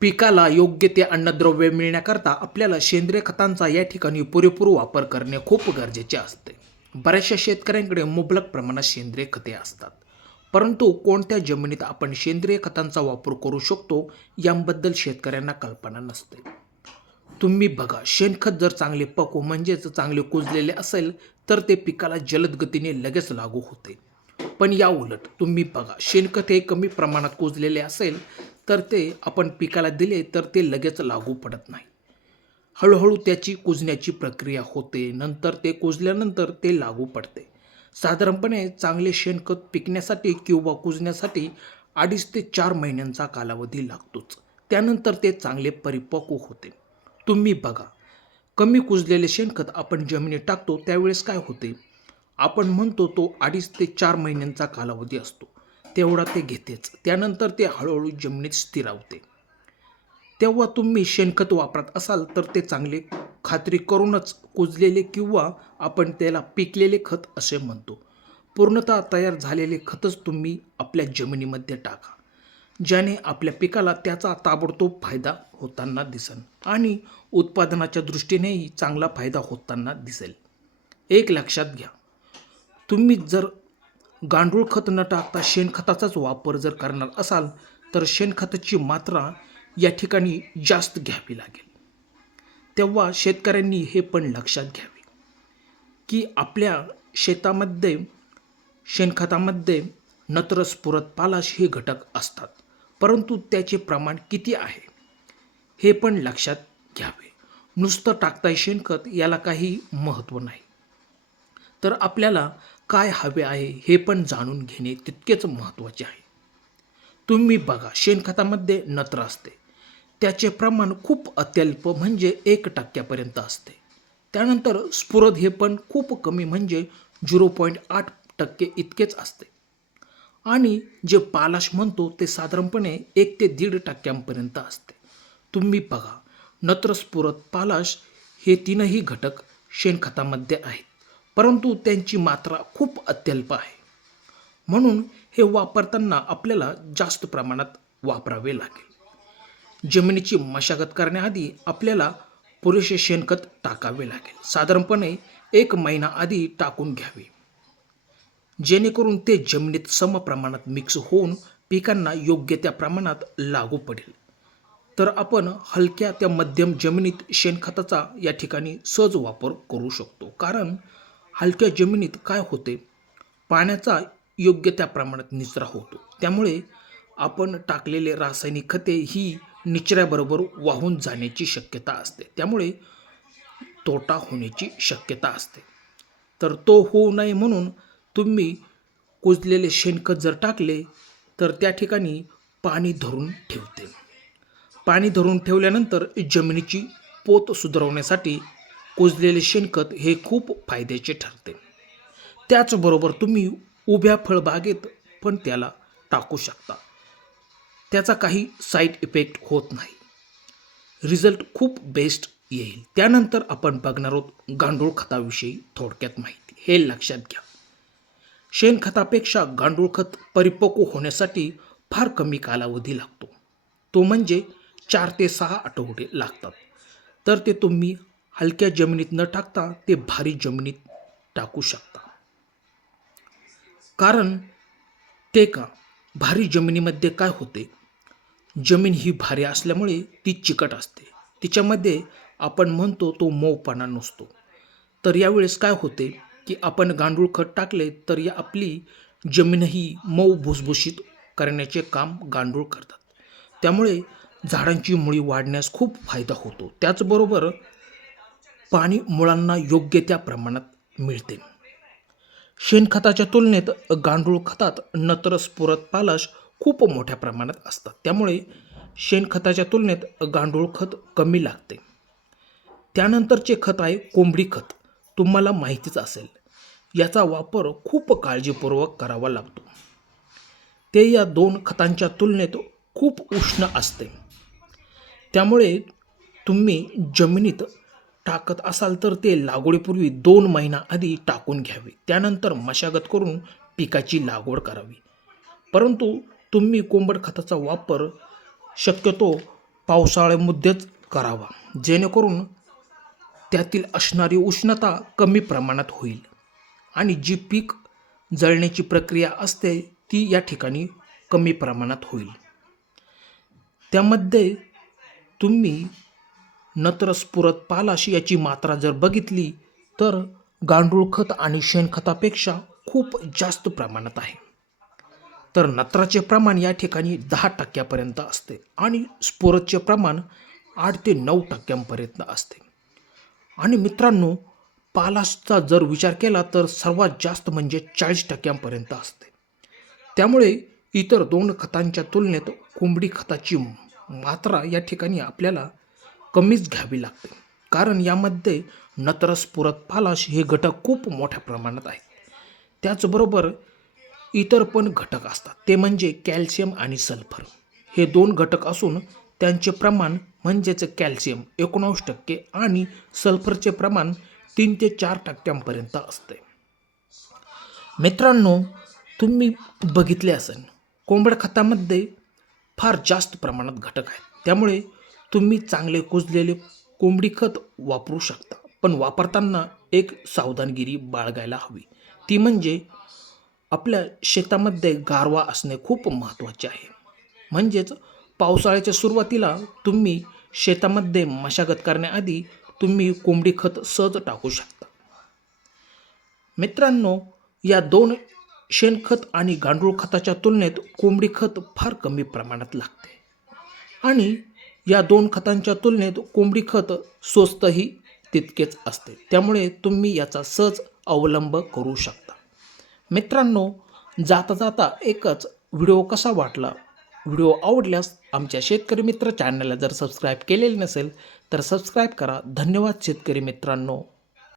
पिकाला योग्य ते अन्नद्रव्य मिळण्याकरता आपल्याला सेंद्रिय खतांचा या ठिकाणी पुरेपूर वापर करणे खूप गरजेचे असते. बऱ्याचशा शेतकऱ्यांकडे मुबलक प्रमाणात सेंद्रिय खते असतात, परंतु कोणत्या जमिनीत आपण सेंद्रिय खतांचा वापर करू शकतो याबद्दल शेतकऱ्यांना कल्पना नसते. तुम्ही बघा, शेणखत जर चांगले पक्व म्हणजेच चांगले कुजलेले असेल तर ते पिकाला जलद गतीने लगेच लागू होते. पण या उलट तुम्ही बघा, शेणखत हे कमी प्रमाणात कुजलेले असेल तर ते आपण पिकाला दिले तर ते लगेच लागू पडत नाही. हळूहळू त्याची कुजण्याची प्रक्रिया होते, नंतर ते कुजल्यानंतर ते लागू पडते. साधारणपणे चांगले शेणखत पिकण्यासाठी किंवा कुजण्यासाठी 2.5 ते 4 महिन्यांचा कालावधी लागतोच. त्यानंतर ते चांगले परिपक्व होते. तुम्ही बघा, कमी कुजलेले शेणखत आपण जमिनीत टाकतो त्यावेळेस काय होते, आपण म्हणतो तो 2.5 ते 4 महिन्यांचा कालावधी असतो, तेवढा ते घेतेच. त्यानंतर ते हळूहळू जमिनीत स्थिरावते. तेव्हा तुम्ही शेणखत वापरत असाल तर ते चांगले खात्री करूनच कुजलेले किंवा आपण त्याला पिकलेले खत असे म्हणतो, पूर्णतः तयार झालेले खतच तुम्ही आपल्या जमिनीमध्ये टाका, ज्याने आपल्या पिकाला त्याचा ताबडतोब फायदा होताना दिसेल आणि उत्पादनाच्या दृष्टीनेही चांगला फायदा होताना दिसेल. एक लक्षात घ्या, तुम्ही जर गांडूळ खत न टाकता शेणखताचाच वापर जर करणार असाल तर शेणखताची मात्रा या ठिकाणी जास्त घ्यावी लागेल. तेव्हा शेतकऱ्यांनी हे पण लक्षात घ्यावे की आपल्या शेतामध्ये शेणखतामध्ये नत्र, स्फुरद, पालाश हे घटक असतात, परंतु त्याचे प्रमाण किती आहे हे पण लक्षात घ्यावे. नुसतं टाकताय शेणखत याला काही महत्त्व नाही, तर आपल्याला काय हवे आहे हे पण जाणून घेणे तितकेच महत्त्वाचे आहे. तुम्ही बघा, शेणखतामध्ये नत्र असते, त्याचे प्रमाण खूप अत्यल्प म्हणजे 1% असते. त्यानंतर स्फुरद हे पण खूप कमी म्हणजे 0.8% इतकेच असते. आणि जे पालाश म्हणतो ते साधारणपणे 1 ते 1.5% असते. तुम्ही बघा, नत्र, स्फुरद, पालाश हे तीनही घटक शेणखतामध्ये आहेत, परंतु त्यांची मात्रा खूप अत्यल्प आहे. म्हणून हे वापरताना आपल्याला जास्त प्रमाणात वापरावे लागेल. जमिनीची मशागत करण्याआधी आपल्याला पुरेसे शेणखत टाकावे लागेल. साधारणपणे 1 महिना आधी टाकून घ्यावे, जेणेकरून ते जमिनीत समप्रमाणात मिक्स होऊन पिकांना योग्य त्या प्रमाणात लागू पडेल. तर आपण हलक्या त्या मध्यम जमिनीत शेणखताचा या ठिकाणी सहज वापर करू शकतो. कारण हलक्या जमिनीत काय होते, पाण्याचा योग्य त्या प्रमाणात निचरा होतो. त्यामुळे आपण टाकलेले रासायनिक खते ही निचऱ्याबरोबर वाहून जाण्याची शक्यता असते, त्यामुळे तोटा होण्याची शक्यता असते. तर तो होऊ नये म्हणून तुम्ही कुजलेले शेणखत जर टाकले तर त्या ठिकाणी पाणी धरून ठेवते. पाणी धरून ठेवल्यानंतर जमिनीची पोत सुधारवण्यासाठी कुजलेले शेणखत हे खूप फायद्याचे ठरते. त्याचबरोबर तुम्ही उभ्या फळबागेत पण त्याला टाकू शकता, त्याचा काही साईड इफेक्ट होत नाही, रिझल्ट खूप बेस्ट येईल. त्यानंतर आपण बघणार आहोत गांडूळ खताविषयी थोडक्यात माहिती. हे लक्षात घ्या, शेणखतापेक्षा गांडूळ खत परिपक्व होण्यासाठी फार कमी कालावधी लागतो, तो म्हणजे 4 ते 6 आठवडे लागतात. तर ते तुम्ही हलक्या जमिनीत न टाकता ते भारी जमिनीत टाकू शकता. कारण ते का, भारी जमिनीमध्ये काय होते, जमीन ही भारी असल्यामुळे ती चिकट असते, तिच्यामध्ये आपण म्हणतो तो मऊपणा नसतो. तर यावेळेस काय होते की आपण गांडूळ खत टाकले तर या आपली जमीनही मऊ भुसभुशीत करण्याचे काम गांडूळ करतात. त्यामुळे झाडांची मुळी वाढण्यास खूप फायदा होतो. त्याचबरोबर पाणी मुळांना योग्य त्या प्रमाणात मिळते. शेणखताच्या तुलनेत गांडूळ खतात नत्र, स्फुरद, पालाश खूप मोठ्या प्रमाणात असतात, त्यामुळे शेणखताच्या तुलनेत गांडूळ खत कमी लागते. त्यानंतरचे खत आहे कोंबडी खत. तुम्हाला माहितीच असेल, याचा वापर खूप काळजीपूर्वक करावा लागतो. ते या दोन खतांच्या तुलनेत खूप उष्ण असते, त्यामुळे तुम्ही जमिनीत टाकत असाल तर ते लागवडीपूर्वी 2 महिना आधी टाकून घ्यावे. त्यानंतर मशागत करून पिकाची लागवड करावी. परंतु तुम्ही कोंबड खताचा वापर शक्यतो पावसाळ्यामध्येच करावा, जेणेकरून त्यातील असणारी उष्णता कमी प्रमाणात होईल आणि जी पीक जळण्याची प्रक्रिया असते ती या ठिकाणी कमी प्रमाणात होईल. त्यामध्ये तुम्ही नत्र स्फुरत पालाश याची मात्रा जर बघितली तर गांडूळ खत आणि शेणखतापेक्षा खूप जास्त प्रमाणात आहे. तर नत्राचे प्रमाण या ठिकाणी 10% असते आणि स्फुरतचे प्रमाण 8 ते 9% असते. आणि मित्रांनो, पालाशचा जर विचार केला तर सर्वात जास्त म्हणजे 40% असते. त्यामुळे इतर दोन खतांच्या तुलनेत कोंबडी खताची मात्रा या ठिकाणी आपल्याला कमीच घ्यावी लागते, कारण यामध्ये नत्र स्फुरत पालाश हे घटक खूप मोठ्या प्रमाणात आहेत. त्याचबरोबर इतर पण घटक असतात, ते म्हणजे कॅल्शियम आणि सल्फर. हे दोन घटक असून त्यांचे प्रमाण म्हणजेच कॅल्शियम 19% आणि सल्फरचे प्रमाण 3 ते 4% असते. मित्रांनो, तुम्ही बघितले असेल कोंबड खतामध्ये फार जास्त प्रमाणात घटक आहेत. त्यामुळे तुम्ही चांगले कुजलेले कोंबडी खत वापरू शकता, पण वापरताना एक सावधानगिरी बाळगायला हवी. ती म्हणजे आपल्या शेतामध्ये गारवा असणे खूप महत्त्वाचे आहे. म्हणजेच पावसाळ्याच्या सुरुवातीला तुम्ही शेतामध्ये मशागत करण्याआधी तुम्ही कोंबडी खत सहज टाकू शकता. मित्रांनो, या दोन शेणखत आणि गांडूळ खताच्या तुलनेत कोंबडी खत फार कमी प्रमाणात लागते आणि या दोन खतांच्या तुलनेत कोंबडी खत स्वस्तही तितकेच असते. त्यामुळे तुम्ही याचा सहज अवलंब करू शकता. मित्रांनो, जाता जाता एकच व्हिडिओ कसा वाटला? व्हिडिओ आवडल्यास आमच्या शेतकरी मित्र चॅनलला जर सबस्क्राईब केलेले नसेल तर सबस्क्राईब करा. धन्यवाद शेतकरी मित्रांनो.